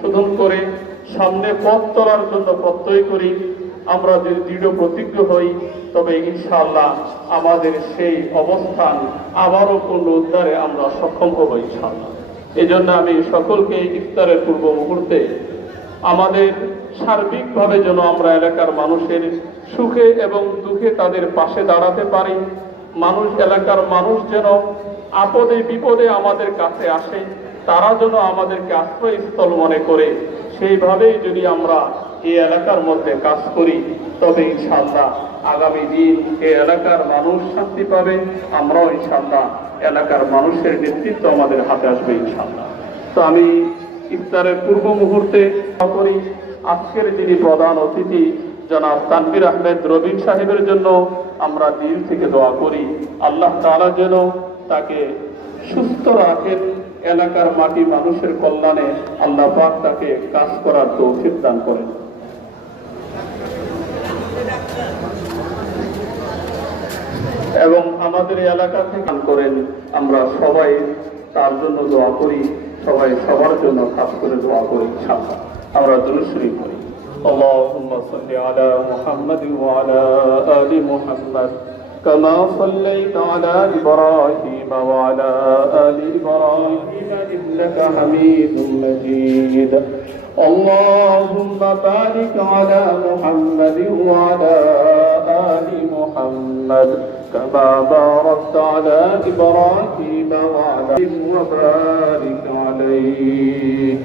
শোধন করে সামনে পথ চলার জন্য প্রত্যয় করি। আমরা যদি দৃঢ় প্রতিজ্ঞ হই তবে ইনশাআল্লাহ আমাদের সেই অবস্থান আবারও পুনরুদ্ধারে আমরা সক্ষম হব ইনশাআল্লাহ। এই জন্য আমি সকলকে ইফতারের পূর্ব মুহূর্তে আমাদের সার্বিকভাবে যেন আমরা এলাকার মানুষের সুখে এবং দুঃখে তাদের পাশে দাঁড়াতে পারি, এলাকার মানুষ যেন আপদে বিপদে আমাদের কাছে আসে, তারা যেন আমাদেরকে আশ্রয়স্থল মনে করে, সেইভাবেই যদি আমরা এই এলাকার মধ্যে কাজ করি তবে ইনশাআল্লাহ আগামী দিন এই এলাকার মানুষ শান্তি পাবে, আমরাও ইনশাআল্লাহ এলাকার মানুষের নেতৃত্ব আমাদের হাতে আসবে ইনশাআল্লাহ। তো আমি ইফতারের পূর্ব মুহূর্তে করি আজকের যিনি প্রধান অতিথি জনাব তানভীর আহমেদ রবিন সাহেবের জন্য আমরা দিল থেকে দোয়া করি, আল্লাহ তাআলা যেন তাকে সুস্থ রাখেন, এলাকার মাটি মানুষের কল্যাণে আল্লাহ পাক তাকে কাজ করার তৌফিক দান করেন। এবং আমাদের এলাকা থেকে দান করেন, আমরা সবাই তার জন্য দোয়া করি, সবাই সবার জন্য খাস করে দোয়া করি ইনশাআল্লাহ। আমরা দুরূদ শরীফ পড়ি। اللهم صل على محمد وعلى آل محمد كما صليت على إبراهيم وعلى آل إبراهيم إنك حميد مجيد اللهم بارك على محمد وعلى آل محمد كما باركت على إبراهيم وعلى وبارك عليه